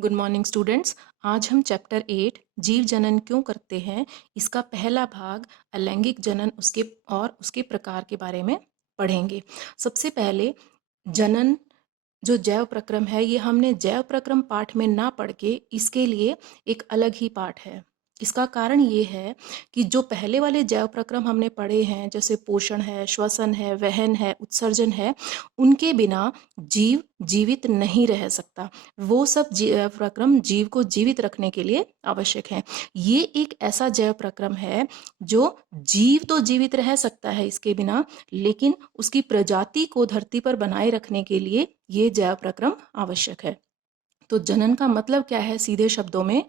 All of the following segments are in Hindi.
Good morning students. आज हम चैप्टर 8 जीव जनन क्यों करते हैं इसका पहला भाग अलैंगिक जनन उसके प्रकार के बारे में पढ़ेंगे। सबसे पहले जनन जो जैव प्रक्रम है ये हमने जैव प्रक्रम पाठ में ना पढ़ के इसके लिए एक अलग ही पाठ है। इसका कारण ये है कि जो पहले वाले जैव प्रक्रम हमने पढ़े हैं जैसे पोषण है, श्वसन है, वहन है, उत्सर्जन है, उनके बिना जीव जीवित नहीं रह सकता। वो सब जैव प्रक्रम जीव को जीवित रखने के लिए आवश्यक है। ये एक ऐसा जैव प्रक्रम है जो जीव तो जीवित रह सकता है इसके बिना, लेकिन उसकी प्रजाति को धरती पर बनाए रखने के लिए ये जैव प्रक्रम आवश्यक है। तो जनन का मतलब क्या है? सीधे शब्दों में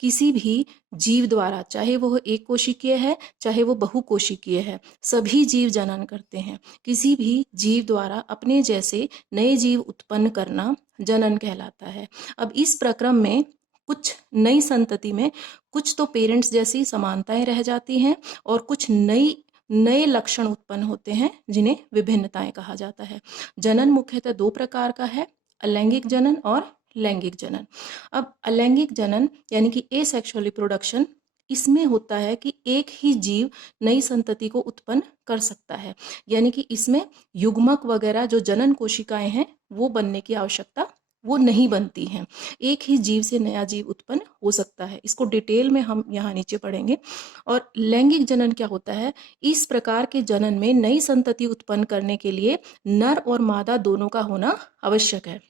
किसी भी जीव द्वारा, चाहे वो एक कोशिकीय है चाहे वो बहुकोशिकीय है, सभी जीव जनन करते हैं। किसी भी जीव द्वारा अपने जैसे नए जीव उत्पन्न करना जनन कहलाता है। अब इस प्रक्रम में कुछ नई संतति में कुछ तो पेरेंट्स जैसी समानताएं रह जाती हैं और कुछ नए लक्षण उत्पन्न होते हैं जिन्हें विभिन्नताएं कहा जाता है। जनन मुख्यतः दो प्रकार का है, अलैंगिक जनन और लैंगिक जनन। अब अलैंगिक जनन यानी कि एसेक्सुअल रिप्रोडक्शन, इसमें होता है कि एक ही जीव नई संतति को उत्पन्न कर सकता है, यानी कि इसमें युग्मक वगैरह जो जनन कोशिकाएं हैं वो बनने की आवश्यकता वो नहीं बनती हैं। एक ही जीव से नया जीव उत्पन्न हो सकता है। इसको डिटेल में हम यहाँ नीचे पढ़ेंगे। और लैंगिक जनन क्या होता है? इस प्रकार के जनन में नई संतति उत्पन्न करने के लिए नर और मादा दोनों का होना आवश्यक है।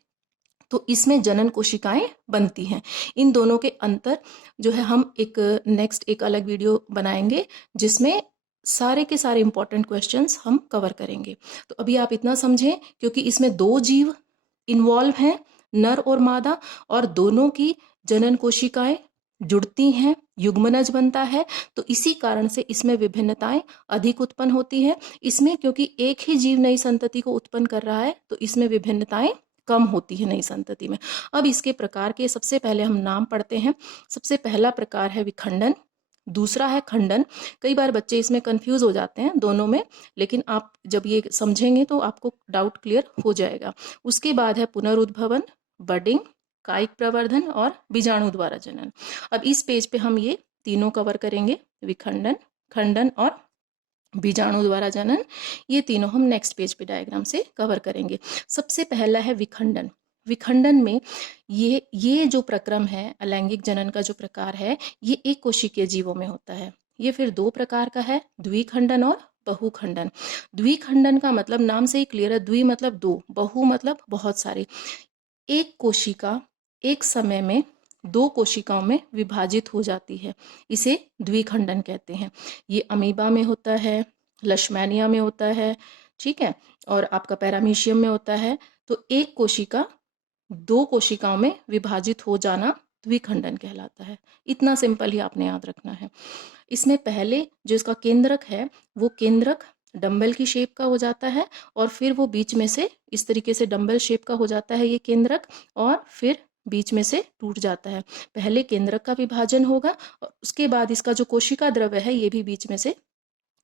तो इसमें जनन कोशिकाएं बनती हैं। इन दोनों के अंतर जो है हम एक अलग वीडियो बनाएंगे जिसमें सारे के सारे इंपॉर्टेंट क्वेश्चंस हम कवर करेंगे। तो अभी आप इतना समझें, क्योंकि इसमें दो जीव इन्वॉल्व हैं, नर और मादा, और दोनों की जनन कोशिकाएं जुड़ती हैं, युग्मनज बनता है। तो इसी कारण से इसमें विभिन्नताएं अधिक उत्पन्न होती है। इसमें क्योंकि एक ही जीव नई संतति को उत्पन्न कर रहा है तो इसमें विभिन्नताएं कम होती है नई संतति में। अब इसके प्रकार के सबसे पहले हम नाम पढ़ते हैं। सबसे पहला प्रकार है विखंडन, दूसरा है खंडन। कई बार बच्चे इसमें कंफ्यूज हो जाते हैं दोनों में, लेकिन आप जब ये समझेंगे तो आपको डाउट क्लियर हो जाएगा। उसके बाद है पुनरुद्भवन, बडिंग, कायिक प्रवर्धन और बीजाणु द्वारा जनन। अब इस पेज पे हम ये तीनों कवर करेंगे, विखंडन, खंडन और बीजाणु द्वारा जनन। ये तीनों हम नेक्स्ट पेज पे डायग्राम से कवर करेंगे। सबसे पहला है विखंडन। विखंडन में ये जो प्रक्रम है, अलैंगिक जनन का जो प्रकार है, ये एक कोशिकीय जीवों में होता है। ये फिर दो प्रकार का है, द्विखंडन और बहुखंडन। द्विखंडन का मतलब नाम से ही क्लियर है, द्वि मतलब दो, बहु मतलब बहुत सारे। एक कोशिका एक समय में दो कोशिकाओं में विभाजित हो जाती है, इसे द्विखंडन कहते हैं। ये अमीबा में होता है, लश्मैनिया में होता है, ठीक है, और आपका पैरामीशियम में होता है। तो एक कोशिका दो कोशिकाओं में विभाजित हो जाना द्विखंडन कहलाता है। इतना सिंपल ही आपने याद रखना है। इसमें पहले जो इसका केंद्रक है वो केंद्रक डंबल की शेप का हो जाता है, और फिर वो बीच में से इस तरीके से डंबल शेप का हो जाता है ये केंद्रक, और फिर बीच में से टूट जाता है। पहले केंद्रक का विभाजन होगा और उसके बाद इसका जो कोशिका द्रव्य है ये भी बीच में से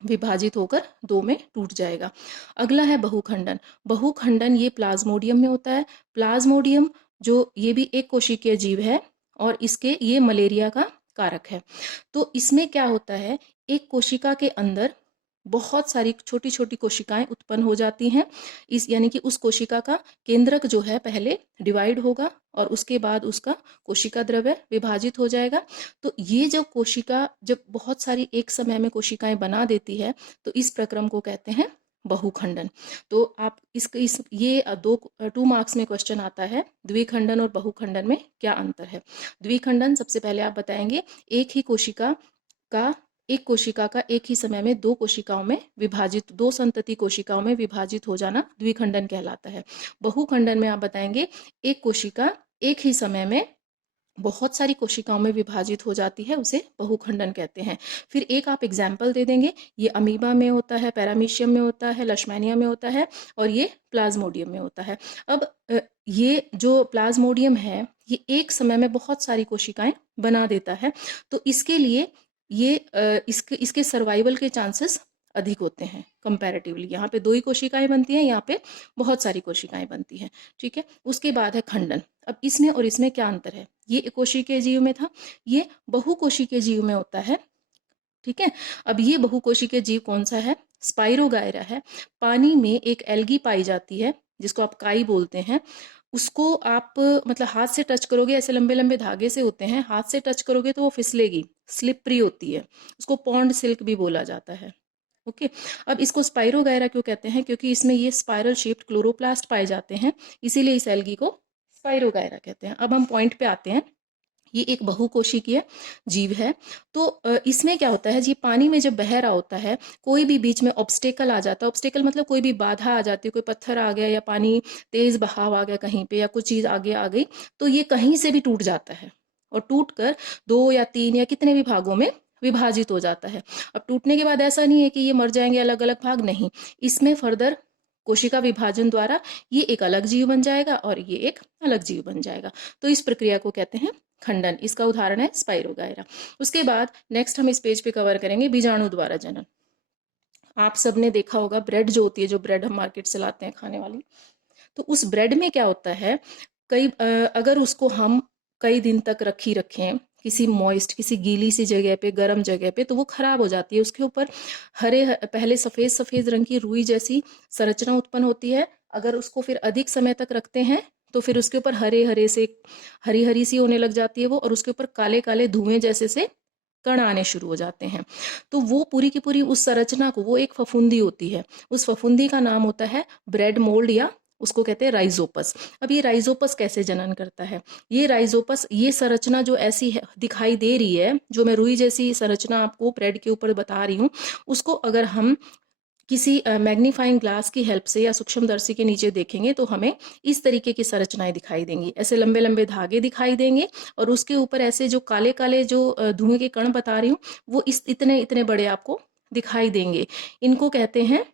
विभाजित होकर दो में टूट जाएगा। अगला है बहुखंडन। बहुखंडन ये प्लाज्मोडियम में होता है। प्लाज्मोडियम जो ये भी एक कोशिकीय जीव है और इसके ये मलेरिया का कारक है। तो इसमें क्या होता है, एक कोशिका के अंदर बहुत सारी छोटी छोटी कोशिकाएं उत्पन्न हो जाती हैं। इस यानी कि उस कोशिका का केंद्रक जो है पहले डिवाइड होगा और उसके बाद उसका कोशिका द्रव्य विभाजित हो जाएगा। तो ये जो कोशिका जब बहुत सारी एक समय में कोशिकाएं बना देती है तो इस प्रक्रम को कहते हैं बहुखंडन। तो आप ये टू मार्क्स में क्वेश्चन आता है, द्विखंडन और बहुखंडन में क्या अंतर है। द्विखंडन सबसे पहले आप बताएंगे एक कोशिका का एक ही समय में दो कोशिकाओं में विभाजित, दो संतति कोशिकाओं में विभाजित हो जाना द्विखंडन कहलाता है। बहुखंडन में आप बताएंगे एक कोशिका एक ही समय में बहुत सारी कोशिकाओं में विभाजित हो जाती है, उसे बहुखंडन कहते हैं। फिर एक आप एग्जाम्पल दे देंगे, ये अमीबा में होता है, पैरामीशियम में होता है, लश्मैनिया में होता है और ये प्लाज्मोडियम में होता है। अब ये जो प्लाज्मोडियम है ये एक समय में बहुत सारी कोशिकाएं बना देता है, तो इसके लिए इसके सर्वाइवल के चांसेस अधिक होते हैं कंपैरेटिवली। यहाँ पे दो ही कोशिकाएं बनती हैं, यहाँ पे बहुत सारी कोशिकाएं बनती हैं, ठीक है। उसके बाद है खंडन। अब इसमें और इसमें क्या अंतर है, ये कोशिकीय जीव में था, ये बहुकोशिकीय जीव में होता है। ठीक है, अब ये बहुकोशिकीय जीव कौन सा है? स्पाइरोगायरा है। पानी में एक एल्गी पाई जाती है जिसको आप काई बोलते हैं। उसको आप मतलब हाथ से टच करोगे, ऐसे लंबे लंबे धागे से होते हैं, हाथ से टच करोगे तो वो फिसलेगी, स्लिपरी होती है, उसको पॉन्ड सिल्क भी बोला जाता है। ओके, अब इसको स्पाइरोगायरा क्यों कहते हैं? क्योंकि इसमें ये स्पाइरल शेप्ड क्लोरोप्लास्ट पाए जाते हैं, इसीलिए इस एल्गी को स्पाइरोगायरा कहते हैं। अब हम पॉइंट पे आते हैं। ये एक बहुकोशिकीय जीव है। तो इसमें क्या होता है जी, पानी में जब बह रहा होता है, कोई भी बीच में ऑब्स्टेकल आ जाता है, ऑब्स्टेकल मतलब कोई भी बाधा आ जाती है, कोई पत्थर आ गया या पानी तेज बहाव आ गया कहीं पे, या कुछ चीज आगे आ गई, तो ये कहीं से भी टूट जाता है और टूट कर 2 या 3 या कितने भी भागों में विभाजित हो जाता है। अब टूटने के बाद ऐसा नहीं है कि ये मर जाएंगे अलग अलग भाग, नहीं, इसमें फर्दर कोशिका विभाजन द्वारा ये एक अलग जीव बन जाएगा और ये एक अलग जीव बन जाएगा। तो इस प्रक्रिया को कहते हैं खंडन। इसका उदाहरण है स्पाइरोगायरा। उसके बाद नेक्स्ट हम इस पेज पे कवर करेंगे बीजाणु द्वारा जनन। आप सबने देखा होगा ब्रेड जो होती है, जो ब्रेड हम मार्केट से लाते हैं खाने वाली, तो उस ब्रेड में क्या होता है, अगर उसको हम कई दिन तक रखें किसी मॉइस्ट, किसी गीली सी जगह पे, गर्म जगह पे, तो वो खराब हो जाती है। उसके ऊपर पहले सफेद सफेद रंग की रुई जैसी संरचना उत्पन्न होती है। अगर उसको फिर अधिक समय तक रखते हैं तो फिर उसके ऊपर हरे हरे से, हरी हरी सी होने लग जाती है वो, और उसके ऊपर काले काले धुएं जैसे से कण आने शुरू हो जाते हैं। तो वो पूरी की पूरी उस संरचना को, वो एक फफूंदी होती है, उस फफूंदी का नाम होता है ब्रेड मोल्ड, या उसको कहते हैं राइजोपस। अब ये राइजोपस कैसे जनन करता है? ये राइजोपस, ये संरचना जो ऐसी है दिखाई दे रही है, जो मैं रुई जैसी संरचना आपको ब्रेड के ऊपर बता रही हूँ, उसको अगर हम किसी मैग्नीफाइंग ग्लास की हेल्प से या सूक्ष्मदर्शी के नीचे देखेंगे तो हमें इस तरीके की संरचनाएं दिखाई देंगी। ऐसे लंबे लंबे धागे दिखाई देंगे और उसके ऊपर ऐसे जो काले काले जो धुएं के कण बता रही हूँ, वो इस इतने इतने बड़े आपको दिखाई देंगे। इनको कहते हैं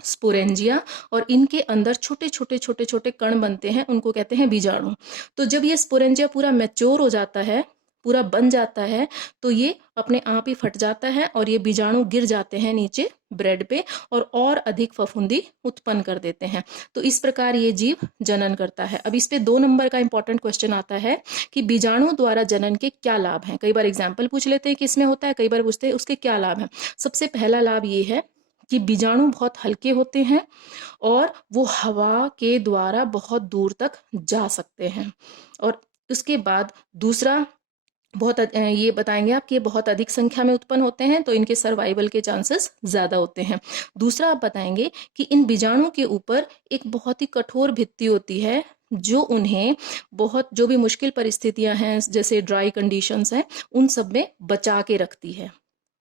स्पोरेंजिया, और इनके अंदर छोटे छोटे छोटे छोटे कण बनते हैं, उनको कहते हैं बीजाणु। तो जब ये स्पोरेंजिया पूरा मैच्योर हो जाता है, पूरा बन जाता है, तो ये अपने आप ही फट जाता है और ये बीजाणु गिर जाते हैं नीचे ब्रेड पे और अधिक फफूंदी उत्पन्न कर देते हैं। तो इस प्रकार ये जीव जनन करता है। अब इस पे 2 नंबर का इंपॉर्टेंट क्वेश्चन आता है कि बीजाणु द्वारा जनन के क्या लाभ हैं। कई बार एग्जाम्पल पूछ लेते हैं कि इसमें होता है, कई बार पूछते हैं उसके क्या लाभ हैं। सबसे पहला लाभ ये है कि बीजाणु बहुत हल्के होते हैं और वो हवा के द्वारा बहुत दूर तक जा सकते हैं। और उसके बाद दूसरा, ये बताएंगे आप कि ये बहुत अधिक संख्या में उत्पन्न होते हैं, तो इनके सर्वाइवल के चांसेस ज्यादा होते हैं। दूसरा आप बताएंगे कि इन बीजाणु के ऊपर एक बहुत ही कठोर भित्ति होती है, जो उन्हें बहुत, जो भी मुश्किल परिस्थितियां हैं जैसे ड्राई कंडीशंस हैं, उन सब में बचा के रखती है।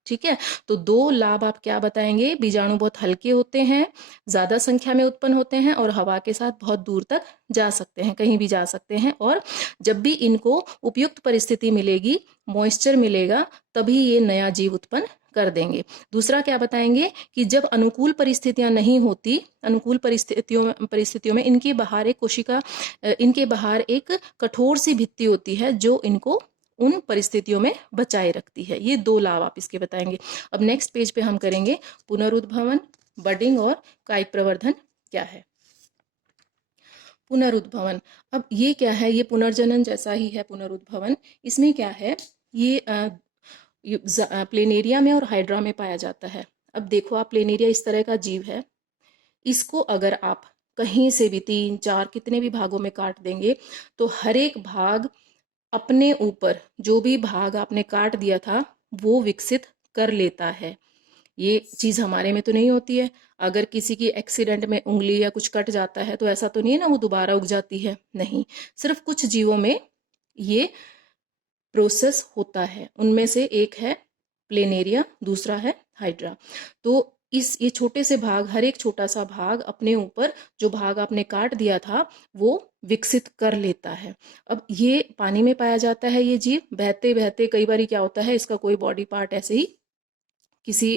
ठीक है, तो 2 लाभ आप क्या बताएंगे? बीजाणु बहुत हल्के होते हैं, ज्यादा संख्या में उत्पन्न होते हैं और हवा के साथ बहुत दूर तक जा सकते हैं, कहीं भी जा सकते हैं, और जब भी इनको उपयुक्त परिस्थिति मिलेगी, मॉइस्चर मिलेगा, तभी ये नया जीव उत्पन्न कर देंगे। दूसरा क्या बताएंगे कि जब अनुकूल परिस्थितियां नहीं होती, अनुकूल परिस्थितियों में इनके बाहर एक कोशिका, इनके बाहर एक कठोर सी भित्ति होती है जो इनको उन परिस्थितियों में बचाए रखती है। ये 2 लाभ आप इसके बताएंगे। अब नेक्स्ट पेज पे हम करेंगे पुनरुद्भवन, बडिंग और कायिक प्रवर्धन क्या है। पुनरुद्भवन, अब ये क्या है? ये पुनर्जनन जैसा ही है पुनरुद्भवन। इसमें क्या है, ये प्लेनेरिया में और हाइड्रा में पाया जाता है। अब देखो आप, प्लेनेरिया इस तरह का जीव है, इसको अगर आप कहीं से भी 3, 4 कितने भी भागों में काट देंगे, तो हर एक भाग अपने ऊपर, जो भी भाग आपने काट दिया था वो विकसित कर लेता है। ये चीज हमारे में तो नहीं होती है। अगर किसी की एक्सीडेंट में उंगली या कुछ कट जाता है तो ऐसा तो नहीं है ना वो दोबारा उग जाती है, नहीं, सिर्फ कुछ जीवों में ये प्रोसेस होता है। उनमें से एक है प्लेनेरिया, दूसरा है हाइड्रा। तो ये छोटे से भाग, हर एक छोटा सा भाग अपने ऊपर जो भाग आपने काट दिया था वो विकसित कर लेता है। अब ये पानी में पाया जाता है, ये जीव बहते बहते कई बार क्या होता है, इसका कोई बॉडी पार्ट ऐसे ही किसी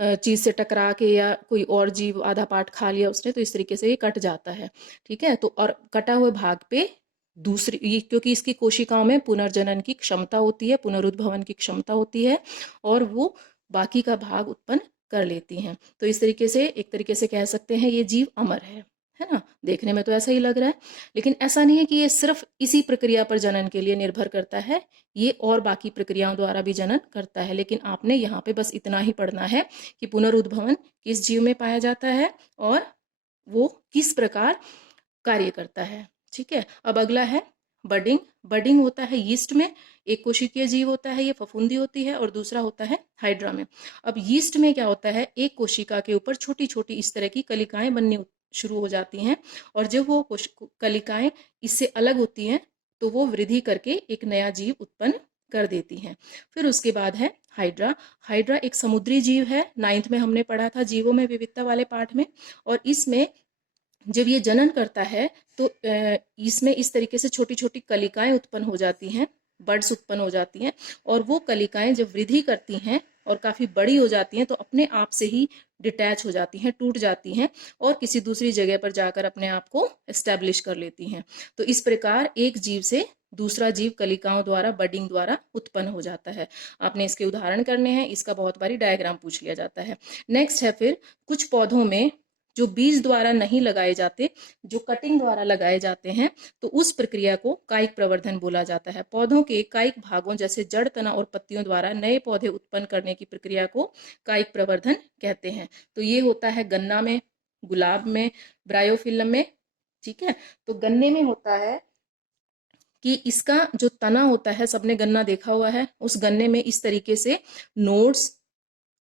चीज से टकरा के या कोई और जीव आधा पार्ट खा लिया उसने, तो इस तरीके से ये कट जाता है। ठीक है, तो और कटा हुए भाग पे दूसरी, ये क्योंकि इसकी कोशिकाओं में पुनर्जनन की क्षमता होती है, पुनरुद्भवन की क्षमता होती है, और वो बाकी का भाग उत्पन्न कर लेती हैं। तो इस तरीके से, एक तरीके से कह सकते हैं ये जीव अमर है। है ना, देखने में तो ऐसा ही लग रहा है। लेकिन ऐसा नहीं है कि ये सिर्फ इसी प्रक्रिया पर जनन के लिए निर्भर करता है, ये और बाकी प्रक्रियाओं द्वारा भी जनन करता है। लेकिन आपने यहाँ पे बस इतना ही पढ़ना है कि पुनरुद्भवन किस जीव में पाया जाता है और वो किस प्रकार कार्य करता है। ठीक है, अब अगला है बडिंग। बडिंग होता है यीस्ट में, एक कोशिकीय जीव होता है, ये फफूंदी होती है, और दूसरा होता है हाइड्रा में। अब यीस्ट में क्या होता है, एक कोशिका के ऊपर छोटी छोटी इस तरह की कलिकाएं बननी शुरू हो जाती हैं, और जब वो कलिकाएं इससे अलग होती हैं तो वो वृद्धि करके एक नया जीव उत्पन्न कर देती हैं। फिर उसके बाद है हाइड्रा। हाइड्रा एक समुद्री जीव है, 9th में हमने पढ़ा था जीवों में विविधता वाले पाठ में। और इसमें जब ये जनन करता है तो इसमें इस तरीके से छोटी छोटी कलिकाएं उत्पन्न हो जाती हैं, बर्ड्स उत्पन्न हो जाती हैं, और वो कलिकाएं जब वृद्धि करती हैं और काफी बड़ी हो जाती हैं तो अपने आप से ही डिटैच हो जाती हैं, टूट जाती हैं, और किसी दूसरी जगह पर जाकर अपने आप को एस्टेब्लिश कर लेती हैं। तो इस प्रकार एक जीव से दूसरा जीव कलिकाओं द्वारा, बडिंग द्वारा उत्पन्न हो जाता है। आपने इसके उदाहरण करने हैं, इसका बहुत बारी डायग्राम पूछ लिया जाता है। नेक्स्ट है फिर कुछ पौधों में जो बीज द्वारा नहीं लगाए जाते, जो कटिंग द्वारा लगाए जाते हैं, तो उस प्रक्रिया को कायिक प्रवर्धन बोला जाता है। पौधों के कायिक भागों जैसे जड़, तना और पत्तियों द्वारा नए पौधे उत्पन्न करने की प्रक्रिया को कायिक प्रवर्धन कहते हैं। तो ये होता है गन्ना में, गुलाब में, ब्रायोफिल्म में। ठीक है, तो गन्ने में होता है कि इसका जो तना होता है, सबने गन्ना देखा हुआ है, उस गन्ने में इस तरीके से नोड्स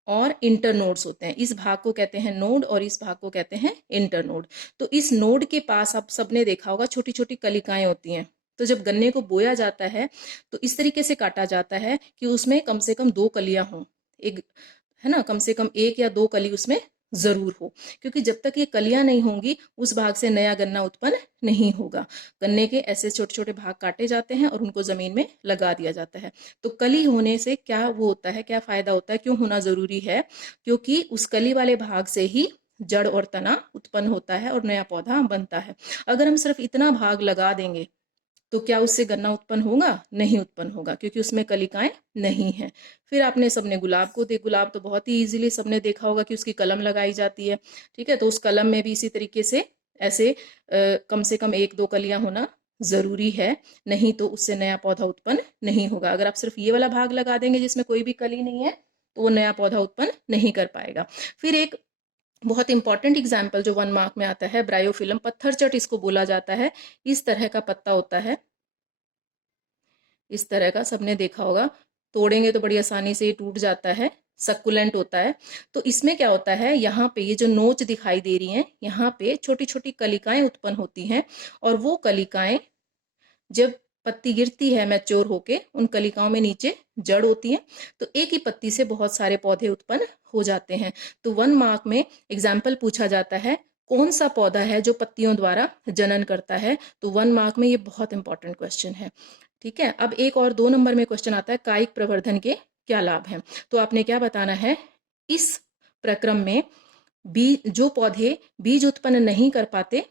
और इंटरनोड्स होते हैं। इस भाग को कहते हैं नोड और इस भाग को कहते हैं इंटरनोड। तो इस नोड के पास आप सबने देखा होगा छोटी छोटी कलिकाएं होती हैं। तो जब गन्ने को बोया जाता है तो इस तरीके से काटा जाता है कि उसमें कम से कम 2 कलियां हों, एक है ना, कम से कम 1 या 2 कली उसमें जरूर हो, क्योंकि जब तक ये कलियां नहीं होंगी उस भाग से नया गन्ना उत्पन्न नहीं होगा। गन्ने के ऐसे छोटे छोटे भाग काटे जाते हैं और उनको जमीन में लगा दिया जाता है। तो कली होने से क्या वो होता है, क्या फायदा होता है, क्यों होना जरूरी है, क्योंकि उस कली वाले भाग से ही जड़ और तना उत्पन्न होता है और नया पौधा बनता है। अगर हम सिर्फ इतना भाग लगा देंगे तो क्या उससे गन्ना उत्पन्न होगा? नहीं उत्पन्न होगा, क्योंकि उसमें कलिकाएं नहीं है। फिर आपने सबने गुलाब को गुलाब तो बहुत ही इजीली सबने देखा होगा कि उसकी कलम लगाई जाती है। ठीक है, तो उस कलम में भी इसी तरीके से ऐसे कम से कम 1-2 कलियां होना जरूरी है, नहीं तो उससे नया पौधा उत्पन्न नहीं होगा। अगर आप सिर्फ ये वाला भाग लगा देंगे जिसमें कोई भी कली नहीं है तो वो नया पौधा उत्पन्न नहीं कर पाएगा। फिर एक बहुत इंपॉर्टेंट एग्जाम्पल जो 1 मार्क में आता है, ब्रायोफिल्म, पत्थरचट इसको बोला जाता है। इस तरह का पत्ता होता है, इस तरह का सबने देखा होगा, तोड़ेंगे तो बड़ी आसानी से ये टूट जाता है, सक्कुलेंट होता है। तो इसमें क्या होता है, यहाँ पे ये जो नोच दिखाई दे रही हैं, यहाँ पे छोटी छोटी कलिकाएं उत्पन्न होती हैं, और वो कलिकाएं जब पत्ती गिरती है मैच्योर होके, उन कलिकाओं में नीचे जड़ होती है, तो एक ही पत्ती से बहुत सारे पौधे उत्पन्न हो जाते हैं। तो 1 मार्क में एग्जाम्पल पूछा जाता है, कौन सा पौधा है जो पत्तियों द्वारा जनन करता है? तो 1 मार्क में ये बहुत इंपॉर्टेंट क्वेश्चन है। ठीक है, अब एक और 2 नंबर में क्वेश्चन आता है, कायिक प्रवर्धन के क्या लाभ हैं? तो आपने क्या बताना है, इस प्रक्रम में जो पौधे बीज उत्पन्न नहीं कर पाते,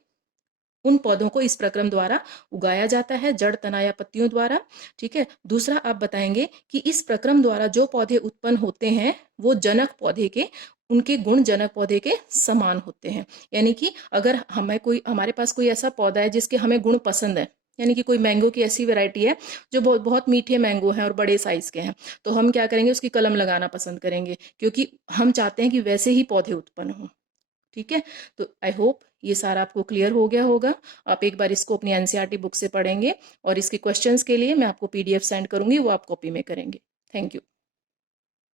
उन पौधों को इस प्रक्रम द्वारा उगाया जाता है, जड़, तना या पत्तियों द्वारा। ठीक है, दूसरा आप बताएंगे कि इस प्रक्रम द्वारा जो पौधे उत्पन्न होते हैं वो जनक पौधे के, उनके गुण जनक पौधे के समान होते हैं। यानी कि अगर हमारे पास कोई ऐसा पौधा है जिसके हमें गुण पसंद है, यानी कि कोई मैंगो की ऐसी वैरायटी है जो बहुत बहुत मीठे मैंगो हैं और बड़े साइज के हैं, तो हम क्या करेंगे, उसकी कलम लगाना पसंद करेंगे, क्योंकि हम चाहते हैं कि वैसे ही पौधे उत्पन्न हों। ठीक है, तो आई होप ये सारा आपको क्लियर हो गया होगा। आप एक बार इसको अपनी एनसीईआरटी बुक से पढ़ेंगे और इसके क्वेश्चंस के लिए मैं आपको पीडीएफ सेंड करूंगी, वो आप कॉपी में करेंगे। Thank you.